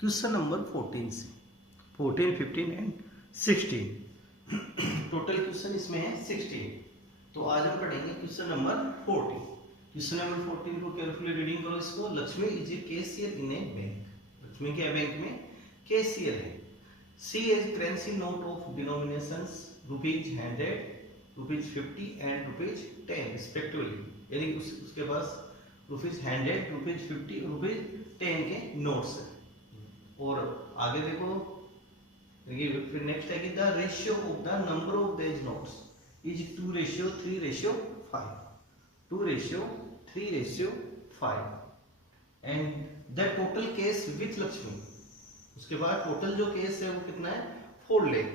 Question number 14 से 14, 15 and 16 total question इसमें है 16। तो आज हम पढ़ेंगे क्वेश्चन नंबर 14। क्वेश्चन नंबर 14 को केयरफुली रीडिंग करो इसको। Lakshmi is a cashier in a bank. Lakshmi के बैंक में कैशियर है। She is currency note of denominations rupees 100, rupees 50 and rupees 10 respectively. यानी उसके पास रुपीज 100, रुपीज 50 और रुपीज 10 के नोट्स है। और आगे देखो फिर नेक्स्ट है कि the ratio of the number of these notes is 2:3:5, 2:3:5 and the total cash with Lakshmi. उसके बाद टोटल जो केस है वो कितना है 4 lakh.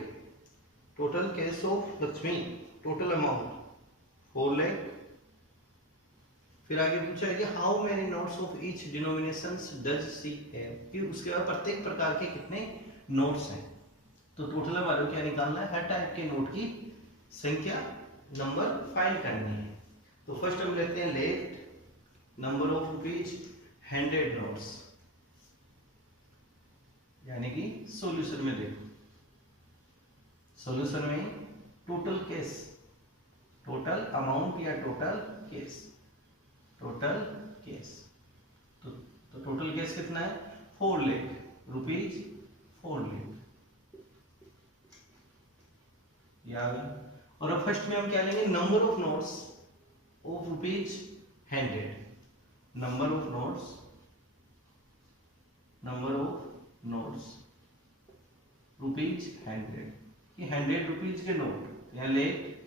Total case of Lakshmi, total amount 4 lakh. फिर आगे पूछा है कि how many notes of each denominations does she have. फिर उसके बाद प्रत्येक प्रकार के कितने नोट्स हैं। तो टोटल हमारे क्या निकालना है, हर टाइप के नोट की संख्या नंबर फाइंड करनी है। तो फर्स्ट हम लेते हैं left number of rupees 100 notes, यानी कि सॉल्यूशन में देखो। सॉल्यूशन में टोटल केस, टोटल अमाउंट या टोटल केस, टोटल केस। तो टोटल केस कितना है 4 लाख रुपीज, 4 लाख याद। और अब फर्स्ट में हम क्या लेंगे, number of notes of rupees 100। Number of notes, number of notes rupees 100, ये 100 रुपीज के नोट। यहाँ लेट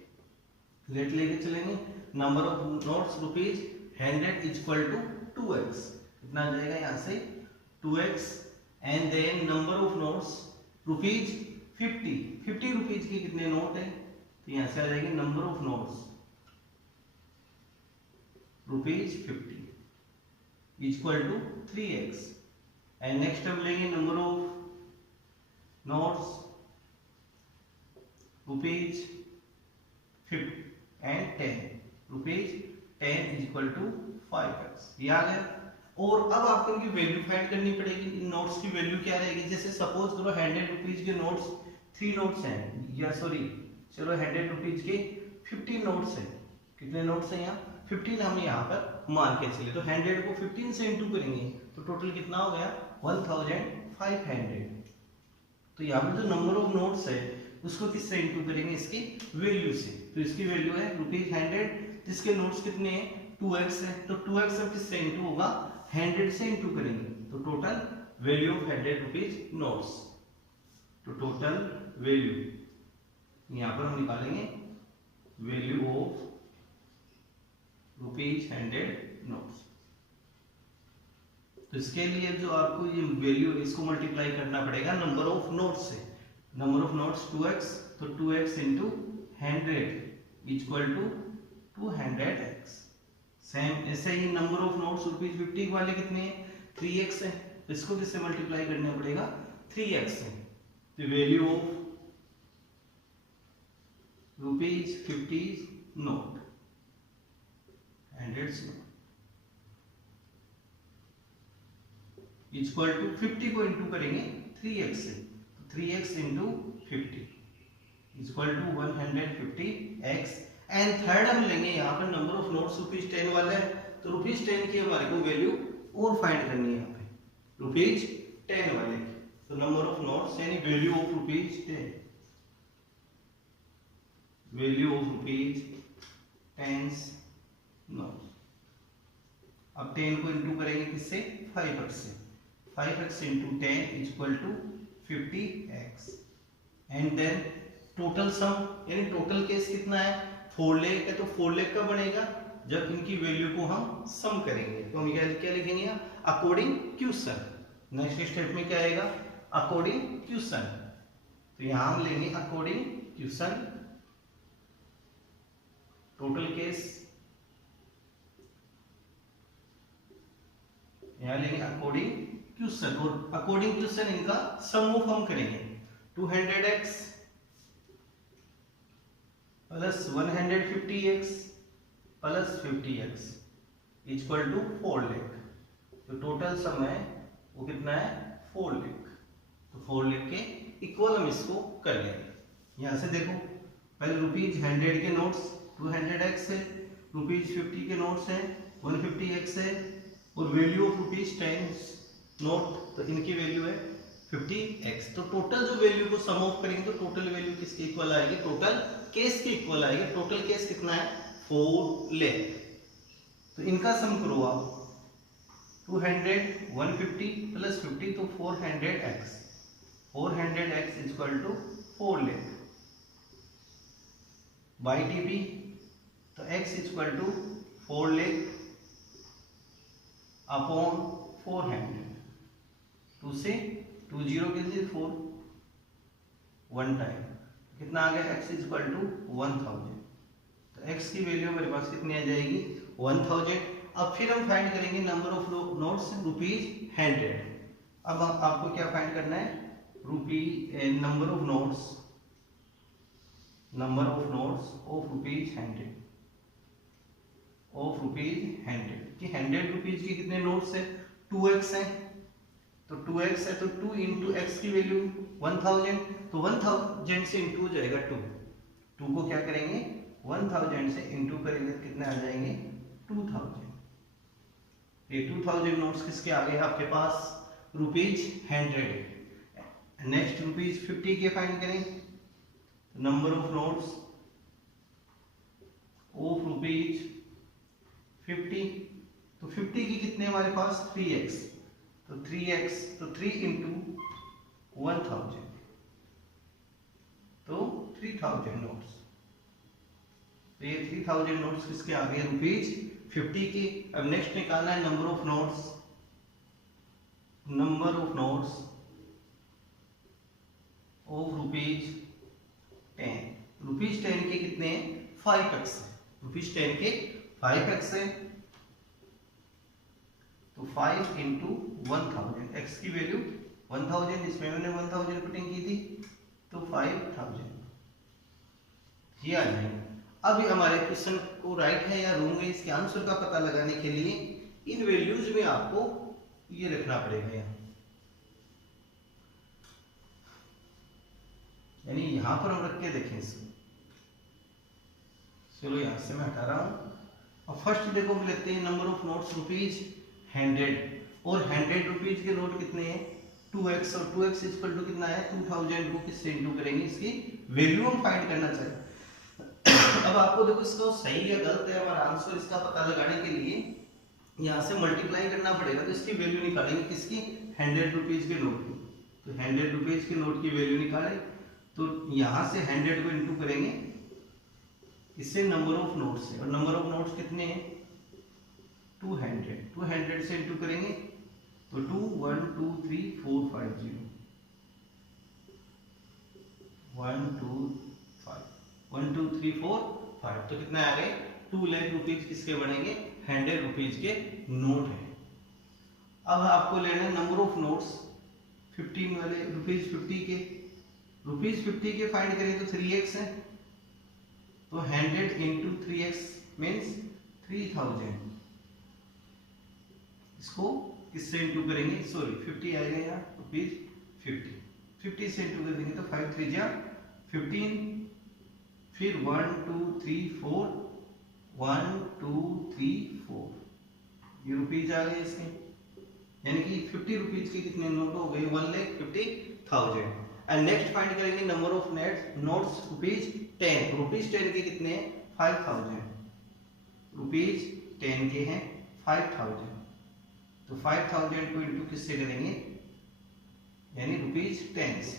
लेके चलेंगे। Number of notes rupees 100 equal to 2x। कितना आ जाएगा यहाँ से 2x। And then number of notes rupees 50 rupees के कितने नोट है, तो यहाँ से आ जाएंगे number of notes rupees 50 equal to 3x। And next हम लेंगे number of notes rupees 50 and 10 rupees 10 equal to 5x। याद है। और अब आपको इनकी वैल्यू फाइंड करनी पड़ेगी। इन नोट्स की वैल्यू क्या रहेगी। जैसे सपोज करो 100 रुपीज के नोट्स 3 नोट्स हैं, या सॉरी चलो 100 रुपीज के 15 नोट्स हैं। कितने नोट्स हैं यहाँ 15 हम यहाँ पर मान के चले। तो 100 को 15 से इंटू करेंगे तो टोटल कितना हो गया 1500। तो यहाँ पर जो नंबर ऑफ नोट्स है उसको किससे इंटू करेंगे, इसकी वैल्यू से। तो इसकी वैल्यू है रुपीज 100, जिसके नोट्स कितने हैं 2x है। तो 2x अब किससे इंटू होगा 100 से इंटू करेंगे। तो total value of 100 rupees notes. तो टोटल वैल्यू यहां पर हम निकालेंगे वैल्यू ऑफ रुपीज 100 नोट्स। तो इसके लिए जो आपको ये वैल्यू इसको मल्टीप्लाई करना पड़ेगा नंबर ऑफ नोट्स से। नंबर ऑफ नोट्स 2x, तो 2x into 100 equal to 200x। Same ऐसे ही नंबर ऑफ नोट्स रुपीज 50 वाले कितने हैं 3x है। तो इसको किससे मल्टीप्लाई करना पड़ेगा 3x से। तो value of rupees 50 note 100 note equal to 50 को इंटू करेंगे 3x से। तो 3x into 50 equal to 150x। And third हम लेंगे यहाँ पर नंबर ऑफ नोट्स रुपीज 10 वाला है। तो रुपीज 10 की हमारे को वैल्यू और फाइंड करनी है यहाँ पे रुपीज 10 वाले की। तो नंबर ऑफ नोट्स यानी value of rupees 10, value of rupees 10 note. अब 10 को इंटू करेंगे किससे 5x से। 5x into 10 equal to 50x। And then total sum, यानी टोटल केस कितना है 4 लाख है। तो 4 लाख का बनेगा जब इनकी वैल्यू को हम सम करेंगे। तो हम क्या लिखेंगे अकॉर्डिंग क्वेश्चन। नेक्स्ट स्टेप में क्या आएगा अकॉर्डिंग क्वेश्चन। तो यहां हम लेंगे अकॉर्डिंग क्वेश्चन टोटल केस, यहां लेंगे अकॉर्डिंग क्वेश्चन। और अकॉर्डिंग क्वेश्चन इनका सम ऑफ हम करेंगे 200x plus 150x plus 50x equal to 4 lakh. तो टोटल सम है वो कितना है 4 लाख। तो 4 लाख के इक्वल हम इसको कर लेंगे। यहाँ से देखो पहले ₹100 के नोट्स 200x है, ₹50 के नोट्स हैं 150x है, और वैल्यू ऑफ ₹10 नोट, तो इनकी वैल्यू है 50x। तो टोटल जो वैल्यू को सम ऑफ करेंगे तो टोटल वैल्यू किसके इक्वल आएगी? टोटल केस के इक्वल आएगी। टोटल केस कितना है? 4 लाख। तो इनका सम करो आप, 200 150 प्लस 50 तो 400x। 400x is equal to 4 lakh by टीपी, तो x is equal to 4 lakh upon 400। 2 से 2 0 के लिए 4 1 टाइम कितना आ गया? x is equal to 1000। तो x की वैल्यू मेरे पास कितनी आ जाएगी? 1000। अब फिर हम फाइंड करेंगे नंबर ऑफ नोट्स ₹100। अब आपको क्या फाइंड करना है? Number of notes of ₹100 of ₹100 कि 100 रुपीज के कितने नोट्स है? 2x है, तो 2x है तो 2 इंटू एक्स की वैल्यू 1000, तो 1000 से इंटू हो जाएगा 2 को क्या करेंगे? 1000 से इंटू करेंगे तो कितने आ जाएंगे? 2000। ये 2000 नोट्स किसके आ गए आपके पास? ₹100। नेक्स्ट ₹50 के फाइंड करें, नंबर ऑफ नोट्स ऑफ ₹50, तो 50 की कितने हमारे पास? 3x, तो 3x तो 3 इंटू 1000 तो 3000 नोट्स। तो ये 3000 नोट्स किसके आ गए? ₹50 के। अब नेक्स्ट निकालना है नंबर ऑफ नोट्स ऑफ ₹10 के कितने? 5x है। ₹10 के 5x है, तो 5 इंटू 1000, x की वैल्यू 1000, इसमें मैंने 1000 पुटिंग की थी, तो 5000 ये आ जाएंगे। अभी हमारे क्वेश्चन को राइट है या रॉन्ग है, इसके आंसर का पता लगाने के लिए इन वैल्यूज में आपको ये रखना पड़ेगा यहाँ, यानी यहां पर हम रख के देखें इसको। चलो यहां से मैं हटा रहा हूं। अब फर्स्ट देखो हम लेते हैं नंबर ऑफ नोट्स ₹100, और 100 रुपीज के नोट कितने हैं? 2x, और 2x इक्वल टू कितना है? 2000 को किससे इंटू करेंगे? इसकी वैल्यू हम फाइंड करना चाहिए। अब आपको देखो इसको सही या गलत है हमारा आंसर, इसका पता लगाने के लिए यहाँ से मल्टीप्लाई करना पड़ेगा, तो इसकी वैल्यू निकालेंगे किसकी? 100 रुपीज के नोट की। तो 100 रुपीज के नोट की वैल्यू निकाले, तो यहाँ से 100 को इंटू करेंगे इससे नंबर ऑफ नोट्स है, और नंबर ऑफ नोट्स कितने हैं? 200। 200 से इंटू करेंगे तो 2 1 2 3 4 5 0 1 2 5 1 2 3 4 5, तो कितना आ गए? 2 लाख रुपीज किसके बनेंगे? 100 रुपीज के नोट है। अब आपको लेना है नंबर ऑफ नोट्स 15 वाले ₹50 के। ₹50 के फाइंड करें तो 3x है, तो 100 इंटू 3x मीन्स 3000। इसको किससे इंटू करेंगे? सॉरी 50 आएगा यहाँ, ₹50 50 से इंटू कर देंगे तो 5 3 जा 15, फिर 1 2 3 4 1 2 3 4, ये रुपीज आ गए इसके, यानी कि 50 रुपीज के कितने नोट हो गए? 1,50,000। एंड नेक्स्ट फाइंड करेंगे नंबर ऑफ नोट्स ₹10। ₹10 के कितने हैं? 5000। ₹10 के हैं 5000, तो 5000 को इंटू किससे करेंगे? यानी ₹10 से।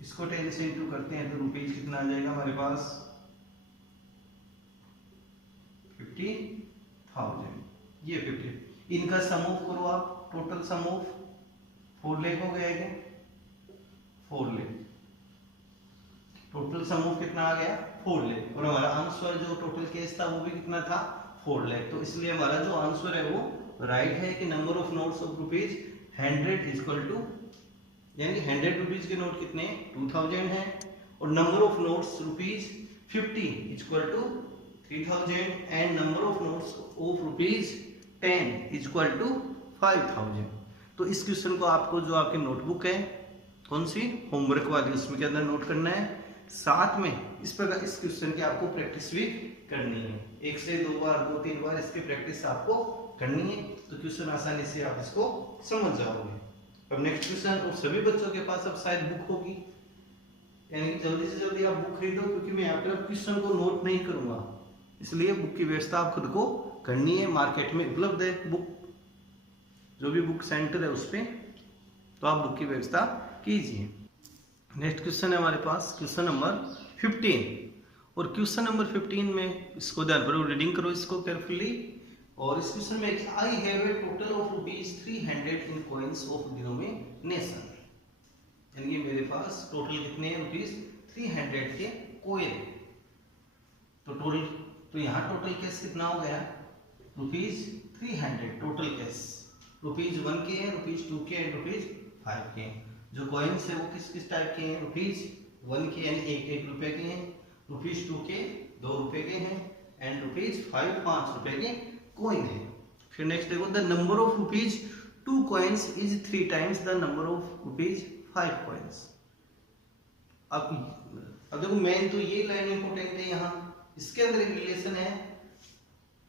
इसको 10 से इंटू करते हैं तो रुपीज कितना आ जाएगा हमारे पास? 50,000। ये 50, इनका सम ऑफ करो आप, टोटल सम ऑफ 4 लाख हो गया है, 4 लाख। टोटल सम ऑफ कितना आ गया? 4 लाख, और हमारा आंसर जो टोटल केस था वो भी कितना था? 4 लाख। तो इसलिए हमारा जो आंसर है वो राइट है कि number of notes of ₹100 equal to, यानी 100 रुपीज के नोट कितने? 2000 है, और number of notes ₹50 equal to 3000, and number of notes of ₹10 equal to 5000। तो इस क्वेश्चन को आपको जो आपकी नोटबुक है कौन सी होमवर्क वाली उसमें के अंदर नोट करना है, साथ में इस प्रकार इस क्वेश्चन की आपको प्रैक्टिस भी करनी है। 1 से 2 बार 2-3 बार इसकी प्रैक्टिस आपको करनी है, तो क्वेश्चन आसानी से आप इसको समझ जाओगे। अब नेक्स्ट क्वेश्चन, और सभी बच्चों के पास अब शायद बुक होगी, यानी कि जल्दी से जल्दी आप बुक खरीदो, क्योंकि मैं यहाँ पर क्वेश्चन को नोट नहीं करूंगा, इसलिए बुक की व्यवस्था आप खुद को करनी है। मार्केट में उपलब्ध है बुक, जो भी बुक सेंटर है उस पर, तो आप बुक की व्यवस्था कीजिए। नेक्स्ट क्वेश्चन है हमारे पास क्वेश्चन नंबर 15, और क्वेश्चन नंबर 15 में इसको ध्यान करो, रीडिंग करो इसको केयरफुली। और इस क्वेश्चन में I have a total of ₹300 in coins of denomination, यानी कि मेरे पास टोटल कितने हैं ₹300 के कॉइन। तो यहाँ टोटल कैश कितना हो गया ₹300 टोटल कैश। ₹1 के हैं, ₹2 के हैं, ₹5 के हैं। जो कॉइन्स है वो किस किस टाइप के हैं, ₹1 के यानी 1-1 रुपए के हैं, ₹2 के 2 रुपए के हैं, एंड ₹5 5 रुपए के कॉइन है। फिर नेक्स्ट देखो, the number of ₹2 coins is 3 times the number of ₹5 coins. अब देखो मेन तो ये लाइन इंपॉर्टेंट है, यहाँ इसके अंदर एक रिलेशन है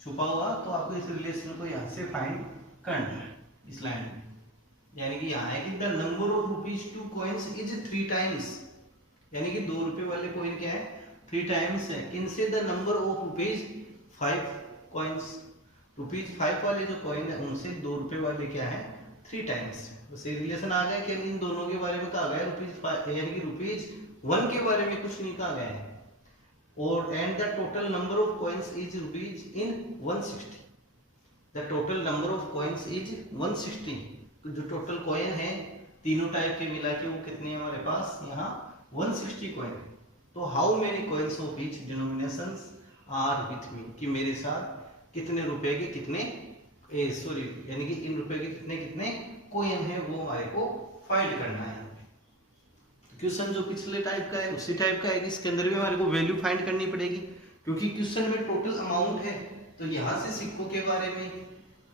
छुपा हुआ, तो आपको इस रिलेशन को यहाँ से फाइंड करना है इस लाइन में। यानी कि यहाँ है कि the number of ₹2 coins is 3 times, यानी कि 2 रुपए वाले कॉइन क्या है 3 टाइम्स है किनसे, द नंबर ऑफ ₹5 कॉइन्स। ₹5 वाले जो कॉइन है उनसे 2 रुपए वाले क्या है 3 टाइम्स। बस ये रिलेशन आ गया कि इन दोनों के बारे में कहा गया ₹5 यानी कि ₹1 के बारे में कुछ नहीं कहा गया है। और and the total number of coins is ₹160, the total number of coins is 160। तो जो टोटल कॉइन है तीनों टाइप के मिला के वो कितने हैं हमारे पास, यहाँ 160 कॉइन। तो how many coins of each denominations are with me, कि मेरे साथ कितने रुपए के कितने यानी कि इन रुपए के कितने कितने कॉइन है वो हमारे को फाइंड करना है। क्वेश्चन जो पिछले टाइप का है उसी टाइप का है कि इसके अंदर भी हमारे को वैल्यू फाइंड करनी पड़ेगी, क्योंकि क्वेश्चन में टोटल अमाउंट है। तो यहाँ से सिक्कों के बारे में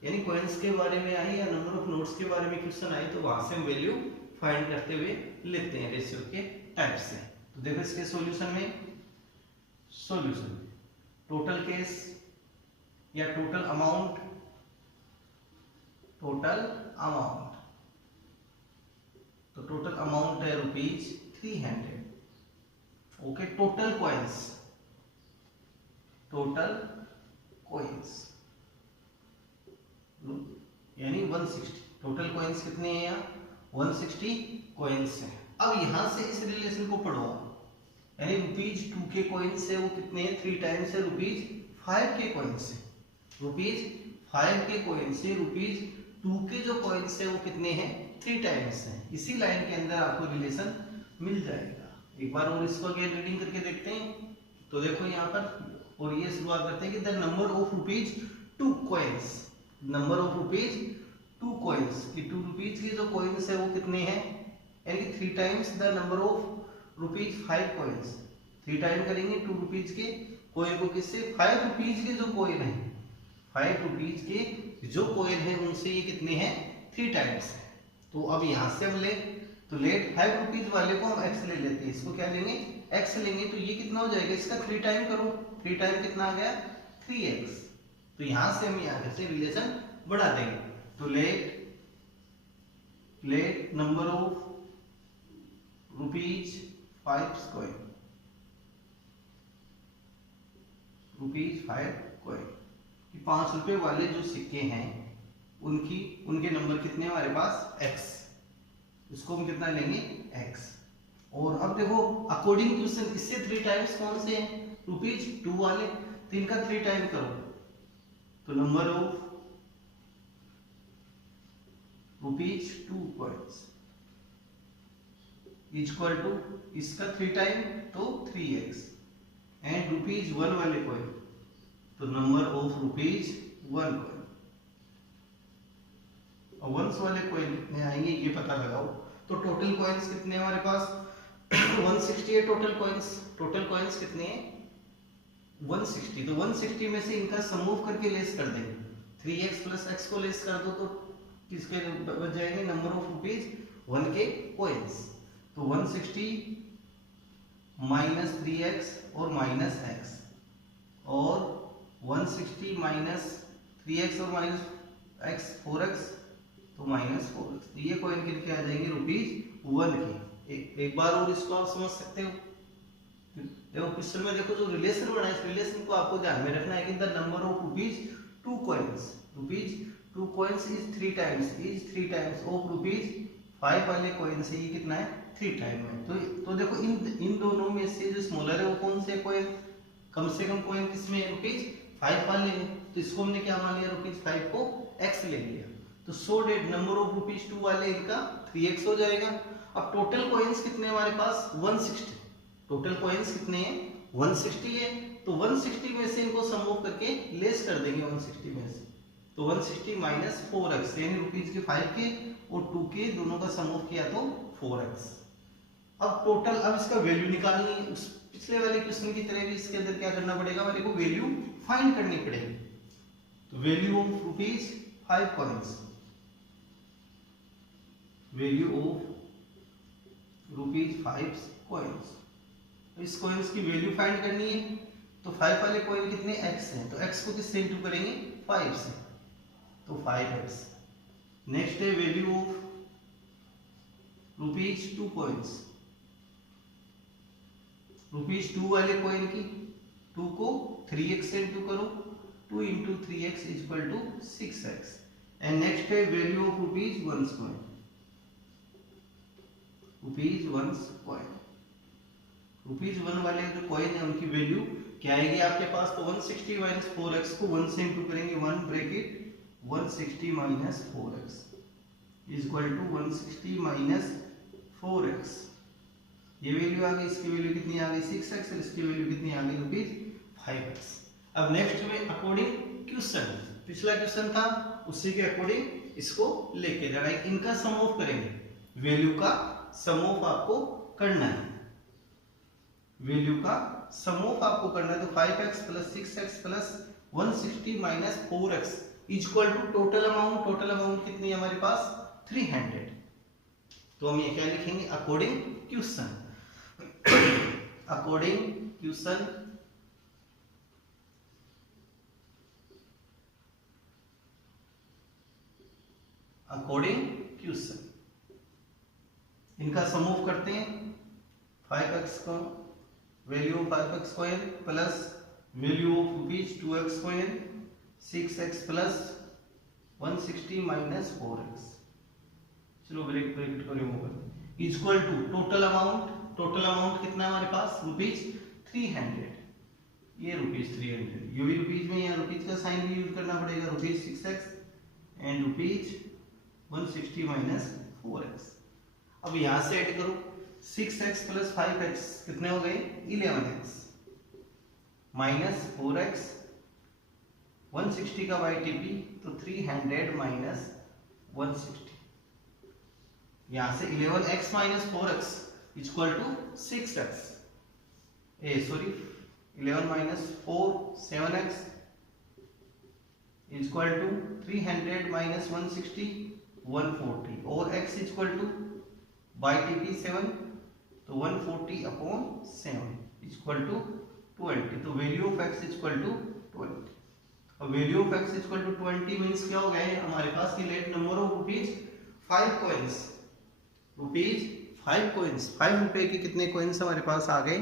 यानी कॉइन्स के बारे में आई या नंबर ऑफ नोट्स के बारे में क्वेश्चन आई, तो वहां से हम वैल्यू फाइंड करते हुए लेते हैं रेशियो के टाइप से। तो देखो इसके सॉल्यूशन में, सॉल्यूशन टोटल केस या टोटल अमाउंट, तो टोटल अमाउंट है ₹300। ओके, टोटल कॉइन्स यानी 160, टोटल कॉइन्स कितने हैं यहाँ 160 कॉइन्स हैं। अब यहां से इस रिलेशन को पढ़ो, यानी ₹2 के कॉइन्स है वो कितने हैं 3 टाइम्स है ₹5 के कॉइन्स है, ₹5 के कॉइन्स से ₹2 के जो कॉइन्स है वो कितने हैं 3 टाइम्स हैं। इसी लाइन के अंदर आपको रिलेशन मिल जाएगा। एक बार और इसको अगेन रीडिंग करके देखते हैं। तो देखो यहाँ पर, और ये शुरुआत करते हैं कि the number of ₹2 coins, number of ₹2 coins की ₹2 के जो कॉइन्स है वो कितने हैं, यानी कि 3 times the number of ₹5 coins. 3 time करेंगे ₹2 के कॉइन को किससे, ₹5 के जो कॉइन है, ₹5 के जो कॉइन है उनसे ये कितने हैं 3 टाइम्स है। तो अब यहाँ से हम ले तो लेट ₹5 वाले को हम x ले लेते हैं, इसको क्या लेंगे x लेंगे। तो ये कितना हो जाएगा, इसका 3 टाइम करो, 3 टाइम कितना आ गया 3x। तो यहां से हम यहाँ से रिलेशन बढ़ा देंगे। तो late number of ₹5 coin, ₹5 coin, 5 रुपए वाले जो सिक्के हैं उनके नंबर कितने हमारे पास x, उसको हम कितना लेंगे x। और अब देखो अकॉर्डिंग क्वेश्चन इससे 3 टाइम्स कौन से हैं ₹2 वाले, तो इनका 3 टाइम करो। तो number of ₹2 coins equal to इसका 3 टाइम तो 3x, एंड ₹1 वाले कॉइन, तो नंबर ऑफ ₹1 कॉइन। और वंस वाले कॉइन कितने आएंगे ये पता लगाओ। तो टोटल कॉइन्स कितने हमारे पास 160 है टोटल कॉइन्स कितने हैं 160। तो 160 में से इनका समूव करके लेस कर देंगे, 3x प्लस x को लेस कर दो तो किसके बच जाएंगे, नंबर ऑफ रुपीज 1 के कॉइन्स। तो 160 माइनस 3x और माइनस x, और 160 माइनस 3x और माइनस x 4x, तो माइनस 4x। तो ये कॉइन कितने आ जाएंगे, ₹1 के। एक बार और इसको आप समझ सकते हो। देखो क्वेश्चन में देखो जो रिलेशन बना है, इस रिलेशन को आपको ध्यान में रखना है कि the number of ₹2 coins, ₹2 coins is 3 times of ₹5 वाले कॉइन से ये कितना है, 3 टाइम है। तो देखो इन दोनों में से जो स्मॉलर है वो कौन से कॉइन, कम से कम कॉइन किसमें है, ₹5 वाले हैं। तो इसको हमने क्या मान लिया, ₹5 को x ले लिया। तो सो डेट नंबर ऑफ ₹2 वाले इनका 3x हो जाएगा। अब टोटल कॉइन्स कितने हमारे पास, 160। टोटल कॉइन्स कितने हैं, 160 है। तो 160 में से इनको सम ऑफ करके लेस कर देंगे 160 में से। तो 160 माइनस 4x, यानी रुपीज के 5 के और 2 के दोनों का सम ऑफ किया तो 4x। अब टोटल, अब इसका वैल्यू निकालनी है। उस पिछले वाले क्वेश्चन की तरह भी इसके अंदर क्या करना पड़ेगा, मेरे को वैल्यू फाइंड करनी पड़ेगी। तो value of ₹5 coins, value of ₹5 coins. इस कॉइन्स की वैल्यू फाइंड करनी है। तो 5 वाले कॉइन कितने, x हैं। तो x को किससे इंटू करेंगे, 5 से, तो 5x। नेक्स्ट है वैल्यू ऑफ ₹2 कॉइन्स, ₹2 वाले कॉइन की 2 को 3x से इंटू करो, 2 into 3x equal to 6x। And next है वैल्यू ऑफ ₹1 कॉइन, ₹1 कॉइन। ₹1 वाले जो कॉइन है उनकी वैल्यू क्या आएगी आपके पास, तो 160 माइनस 4x को 1 से इंटू करेंगे, 1 bracket 160 minus 4x equal to 160 minus 4x। ये वैल्यू आ गई, इसकी वैल्यू कितनी आ गई, 6x, और इसकी वैल्यू कितनी आ गई, ₹5x। अब नेक्स्ट में अकॉर्डिंग क्वेश्चन, पिछला क्वेश्चन था उसी के अकॉर्डिंग इसको लेके जाना है। इनका सम ऑफ करेंगे, वैल्यू का सम ऑफ आपको करना है, वैल्यू का सम ऑफ आपको करना है। तो 5x plus 6x plus 160 minus 4x equal to total amount कितनी है हमारे पास, 300। तो हम ये क्या लिखेंगे, according question, according question, according question. इनका सम ऑफ करते हैं, 5x को value of 5x coin plus value of ₹2x coin, 6x plus 160 minus 4x, चलो ब्रैकेट को रिमूव कर, इक्वल टू टोटल अमाउंट कितना है हमारे पास, ₹300। ये ₹300, ये भी रुपीज में, यहाँ रुपीज का साइन भी यूज करना पड़ेगा, ₹6x एंड ₹160 माइनस 4x। अब यहां से ऐड करो, 6x प्लस 5x कितने हो गए, 11x माइनस 4x, 160 का YTP, तो 300 माइनस 160। यहां से 11x minus 4x equal to 6x, 11 minus 4 7x equal to 300 minus 160 140, और x इक्वल टू YTP 7, तो 140 अपॉन 7 इक्वल टू 20। तो value of x equal to 20। अब value of x equal to 20 means क्या हो गए हमारे पास की let number of ₹5 coins, ₹5 coins, ₹5 के कितने कॉइन्स हमारे पास आ गए,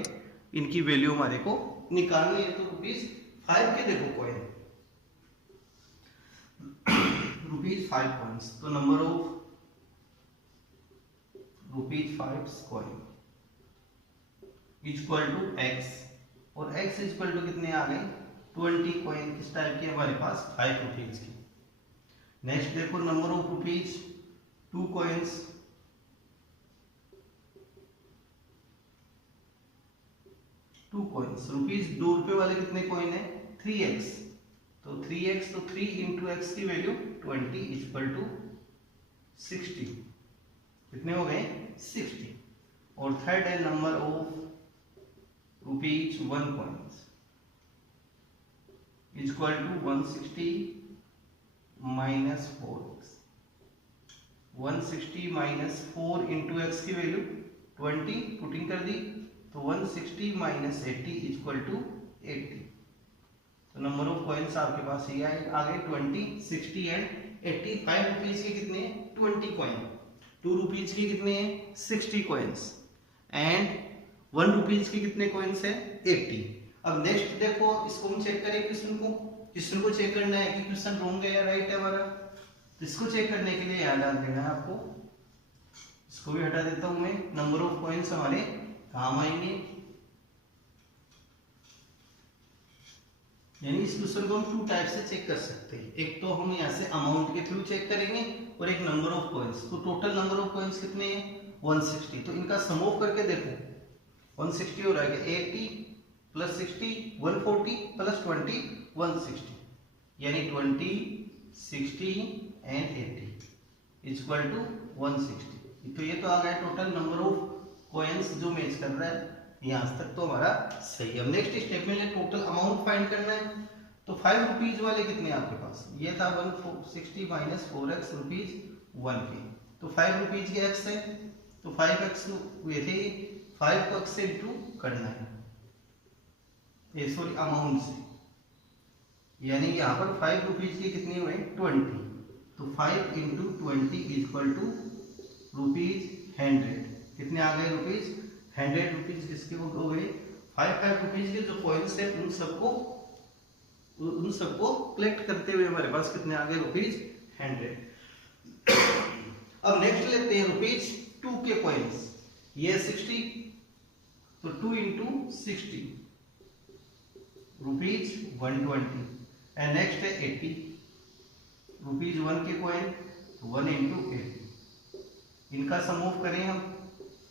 इनकी वैल्यू हमारे को निकालनी है। तो ₹5 के देखो कॉइन, ₹5 कॉइन्स, तो number of ₹5 coin equal to x, और x इक्वल टू कितने आ गए, 20 कॉइन किस टाइप की हमारे पास, ₹5 की। नेक्स्ट देखो नंबर ऑफ ₹2 कॉइन्स, ₹2 वाले कितने कॉइन है, 3x, तो 3x, तो 3 इंटू एक्स की वैल्यू 20 इक्वल टू 60, कितने हो गए, 60। और थर्ड है number of ₹1 coins equal to 160 minus 4x, 160 minus 4 into x की वैल्यू 20 पुटिंग कर दी, तो 160 माइनस 80 इक्वल टू 80। तो नंबर ऑफ कॉइन्स आपके पास ये आ गए 20, 60 एंड 80। 5 रुपीज के कितने हैं 20 कॉइन, 2 रुपीज के कितने हैं 60 कॉइन्स एंड 1 रुपीज के कितने कॉइन्स है 80। अब नेक्स्ट देखो, इसको हम चेक करें क्वेश्चन को चेक करना है कि क्वेश्चन रॉन्ग है या राइट है हमारा। इसको चेक करने के लिए याद देना है आपको, इसको भी हटा देता हूं मैं। नंबर ऑफ कॉइन्स हमारे काम आएंगे, यानी इस क्वेश्चन को हम 2 टाइप से चेक कर सकते हैं। एक तो हम यहाँ से अमाउंट के थ्रू चेक करेंगे और एक नंबर ऑफ कॉइन्स। तो टोटल नंबर ऑफ कॉइन्स कितने हैं 160। तो इनका सम ऑफ करके देखो, 160 हो रहा है 80 प्लस 60 140 प्लस 20 160, यानी 20 60 एंड 80 इक्वल टू 160। तो ये तो आ गया टोटल नंबर ऑफ कॉइन्स जो मैच कर रहा है। यहां तक तो हमारा सही है। अब नेक्स्ट स्टेप में टोटल अमाउंट फाइंड करना है। तो 5 रुपीज वाले कितने आपके पास, ये था 160 माइनस 4x रुपीज 1 के, तो 5 रुपीज के x है, तो 5x ये थे 5 को x से इंटू करना है, ये सॉरी अमाउंट से, यानी यहाँ पर 5 रुपीज के कितने हुए 20, तो 5 इंटू 20 इक्वल टू रुपीज 100। कितने आ गए रुपीज 100 रुपीज किसके हो गए 5 रुपीज के जो कॉइन्स है उन सबको कलेक्ट करते हुए हमारे पास कितने आ गए रुपीज 100। अब नेक्स्ट लेते हैं रुपीज 2 के कॉइन्स, ये 60, तो 2 इंटू 60 रुपीज 120 एंड नेक्स्ट है 80 रुपीज 1 के कॉइन 1 इंटू 80। इनका सम ऑफ करें हम,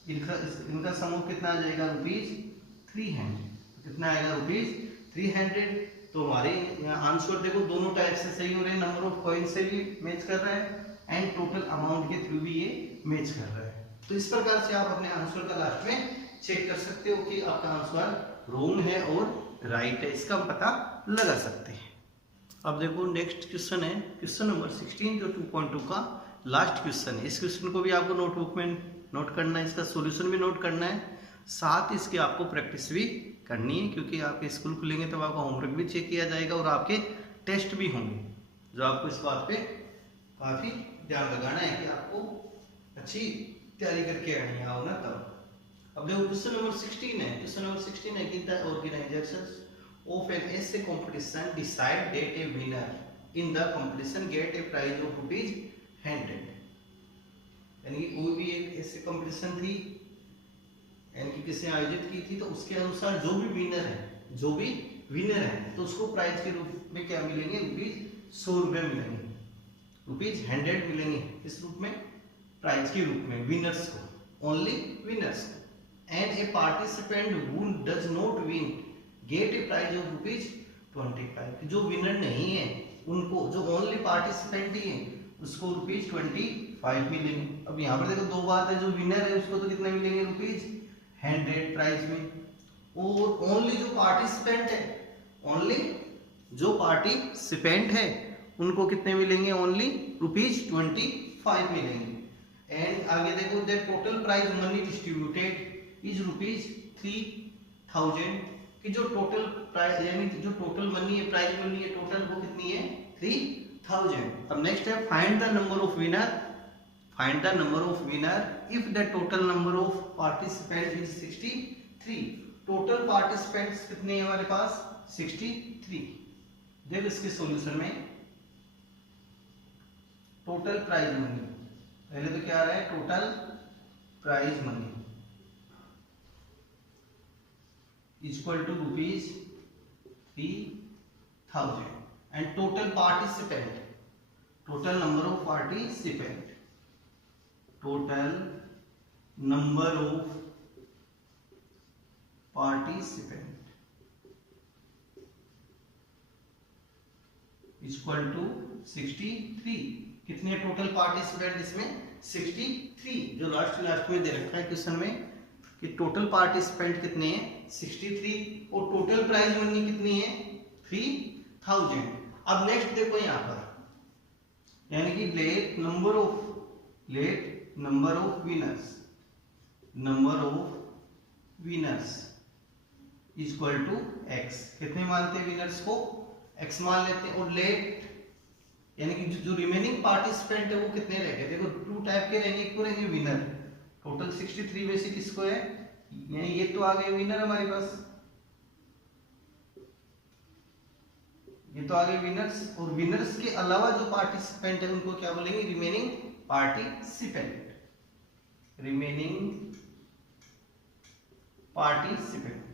इनका सम ऑफ कितना आ जाएगा रुपीज 300। कितना आएगा रुपीज 300। तो हमारे यहाँ आंसर देखो दोनों टाइप से सही हो रहे हैं, नंबर ऑफ कॉइन से भी मैच कर रहा है एंड टोटल अमाउंट के थ्रू भी ये मैच कर रहा है। तो इस प्रकार से आप अपने आंसर का लास्ट में चेक कर सकते हो कि आपका आंसर रॉन्ग है और राइट है, इसका हम पता लगा सकते हैं। अब देखो नेक्स्ट क्वेश्चन है क्वेश्चन नंबर 16 जो 2.2 का लास्ट क्वेश्चन है। इस क्वेश्चन को भी आपको नोटबुक में नोट करना है, इसका सॉल्यूशन भी नोट करना है, साथ इसकी आपको प्रैक्टिस भी करनी है, क्योंकि आपके स्कूल खुलेंगे तब आपका होमवर्क भी चेक किया जाएगा और आपके टेस्ट भी होंगे, जो आपको इस बात पे काफी ध्यान लगाना है कि आपको अच्छी तैयारी करके आनी आओ ना तब। अब देखो क्वेश्चन नंबर 16 है, क्वेश्चन नंबर 16 है कि the organisers of an essay competition decide that a winner in the competition get a prize of ₹100। यानी कोई भी एक ऐसे कंपटीशन थी यानी कि किसी आयोजित की थी, तो उसके अनुसार जो भी विनर है तो उसको प्राइज के रूप में क्या मिलेंगे ₹100 मिलेंगे, ₹100 मिलेंगे इस रूप में प्राइज के रूप में विनर्स को, ओनली विनर्स को। And a participant who does not win get a prize of ₹25। जो विनर नहीं है उनको, जो ओनली पार्टिसिपेंट ही है उसको ₹25 मिलेंगे। अब यहाँ पर देखो दो बात है, जो विनर है उसको तो कितने मिलेंगे ₹100 प्राइज में, और ओनली जो पार्टिसिपेंट है उनको कितने मिलेंगे ओनली ₹25 मिलेंगे। एंड आगे देखो the total prize money distributed is ₹3000 कि जो टोटल प्राइस यानी जो टोटल मनी है प्राइज मनी है टोटल वो कितनी है 3000। अब नेक्स्ट है find the number of winner if the total number of participant is 63। Total participants कितने हैं हमारे पास 63। देखो इसके सॉल्यूशन में टोटल प्राइज मनी, पहले तो क्या आ रहा है total prize money equal to ₹3000 and total participant, total number of participant equal to 63। कितने टोटल पार्टिसिपेंट इसमें 63। जो लास्ट में दे रखा है क्वेश्चन में कि टोटल पार्टिसिपेंट कितने हैं 63 और टोटल प्राइज मनी कितनी है 3000। अब नेक्स्ट देखो यहाँ पर यानी कि let number of let number of winners equal to x. कितने मानते हैं विनर्स को? एक्स मान लेते हैं। और लेट यानी कि जो रिमेनिंग पार्टिसिपेंट है वो कितने रह गए? देखो टू टाइप के रहेंगे, एक तो रहेंगे विनर, टोटल 63 में से किसको है, यानी ये तो आ गए विनर हमारे पास, ये तो आ गए विनर्स। और विनर्स के अलावा जो पार्टिसिपेंट है उनको क्या बोलेंगे? Remaining participant, remaining participant.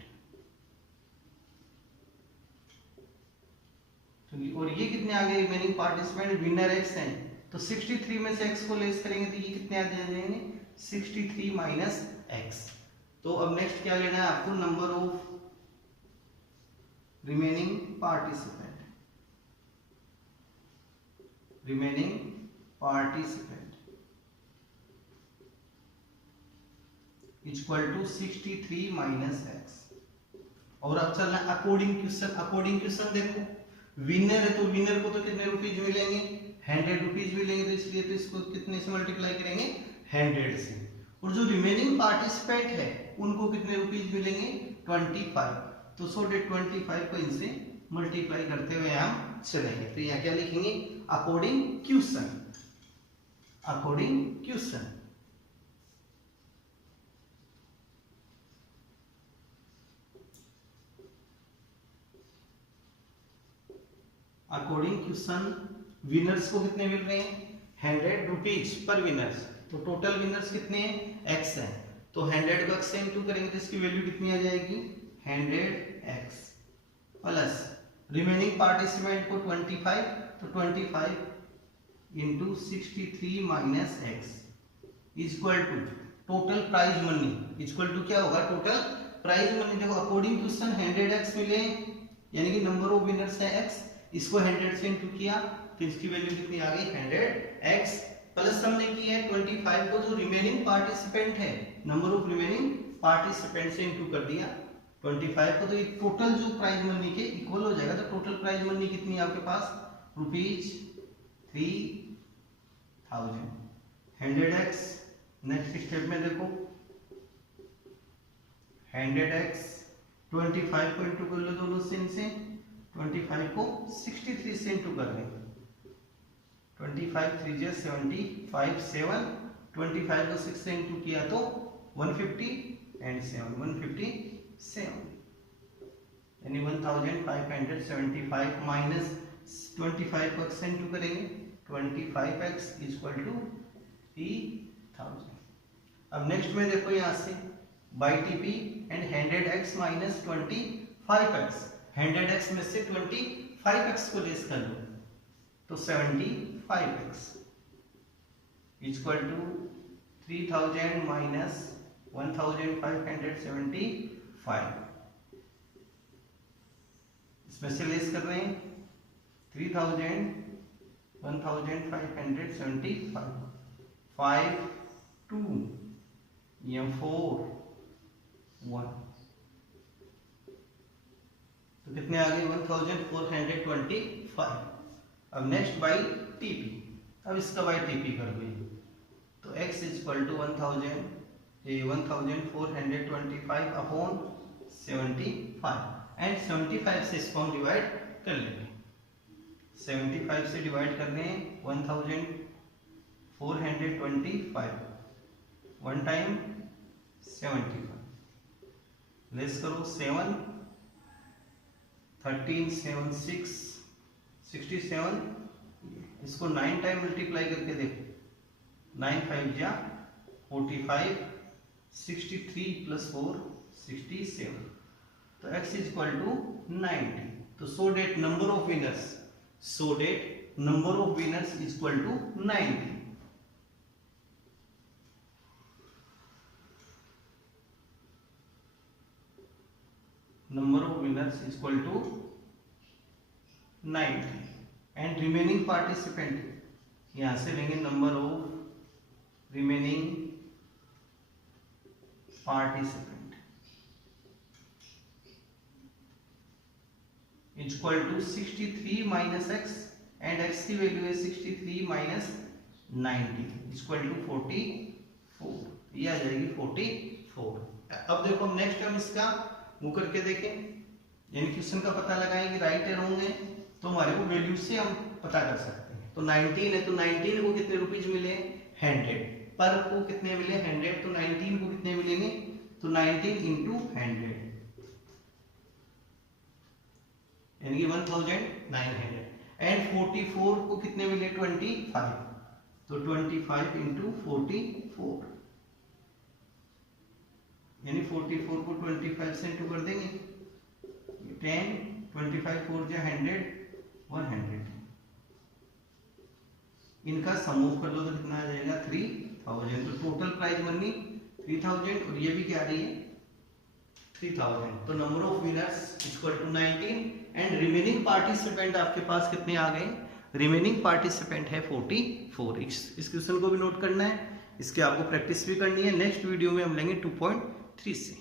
और ये कितने आ गए रिमेनिंग पार्टिसिपेंट? विनर एक्स हैं, तो 63 में से एक्स को लेस करेंगे तो ये कितने आ जाएंगे? 63 माइनस एक्स। तो अब नेक्स्ट क्या लेना है आपको? Number of remaining participant, remaining participant equal to 63 minus x. और अब चलना अकॉर्डिंग क्वेश्चन। अकॉर्डिंग क्वेश्चन देखो, विनर है तो विनर को तो कितने रुपीज मिलेंगे? 100 रुपीज मिलेंगे, तो इसलिए तो इसको कितने से मल्टीप्लाई करेंगे? 100 से। और जो रिमेनिंग पार्टिसिपेंट है उनको कितने रुपीज मिलेंगे? 25। तो सो डेट 25 को इनसे मल्टीप्लाई करते हुए हम चलेंगे। तो यहाँ क्या लिखेंगे? According question, according question. According question winners को कितने मिल रहे हैं? 100 रुपीज पर विनर्स। तो टोटल विनर्स कितने हैं? एक्स है, तो 100 को एक्स से इंटू करेंगे तो इसकी वैल्यू कितनी आ जाएगी? 100x प्लस रिमेनिंग पार्टिसिपेंट को 25, तो 25 into 63 minus x equal to total prize money. Equal to क्या होगा? Total prize money. देखो अकॉर्डिंग क्वेश्चन 100x मिले, यानी कि नंबर ऑफ विनर्स है x, इसको 100 से इंटू किया तो इसकी वैल्यू कितनी आ गई? 100x प्लस हमने की है 25 को जो रिमेनिंग पार्टिसिपेंट है, नंबर ऑफ रिमेनिंग पार्टिसिपेंट से इंटू कर दिया 25 को, तो ये टोटल जो प्राइज मनी के इक्वल हो जाएगा। तो टोटल प्राइज मनी कितनी है आपके पास? रुपीज 3000। 100x नेक्स्ट स्टेप में देखो 100x 25 को इंटू कर लो दोनों से, इनसे 25 को 63 से इंटू कर लें, 25 3 जा 75 7, 25 को 6 से इंटू किया तो 150 एंड 7 157, यानी 1575 माइनस 25 को x से इंटू करेंगे 25x इक्वल टू 3000। अब नेक्स्ट में देखो यहाँ से by TP and 100x minus 25x, 100x में से 25x को लेस कर लो तो 75x इक्वल टू 3000 माइनस 1575, इसमें से लेस कर रहे हैं 3000 1575, 5 2 या 4 1, तो कितने आ गए? 1425। अब नेक्स्ट बाई टीपी, अब इसका बाई टीपी कर दो तो x equal to 1425 upon 75 and 75 से इसको हम डिवाइड कर लेंगे। 75 से डिवाइड कर रहे हैं 1425, वन टाइम 75 लेस करो 7 13 7 6 67, इसको 9 टाइम मल्टीप्लाई करके देखो 9 5 जा 45, 63 प्लस 4 67, तो x इक्वल टू 90। तो so that number of winners, so that number of winners equal to 90। Number of winners equal to 90 and remaining participant, यहां से लेंगे number of remaining participant equal to 63 minus x, and x की value है 63 minus 90 equal to 44, ये आ जाएगी 44। अब देखो next हम इसका वो करके देखें, यानी क्वेश्चन का पता लगाएंगे राइट है रॉन्ग है, तो हमारे को वैल्यू से हम पता कर सकते हैं। तो 19 है तो 19 को कितने रुपीज मिले 100, पर को कितने मिले 100, तो 19 को कितने मिलेंगे, तो 19 इंटू 100 यानी कि 1900। एंड 44 को कितने मिले 25, तो 25 इंटू 44 यानी 44 को 25 से इंटू कर देंगे 10, 25 4 जा 100, 100। इनका समूह कर लो तो कितना आ जाएगा 3000। तो टोटल प्राइस मनी 3000 और ये भी क्या रही है 3000। तो number of winners equal to 19 and remaining participant आपके पास कितने आ गए, रिमेनिंग पार्टिसिपेंट है 44। इस क्वेश्चन को भी नोट करना है, इसके आपको प्रैक्टिस भी करनी है। नेक्स्ट वीडियो में हम लेंगे 2.3 से।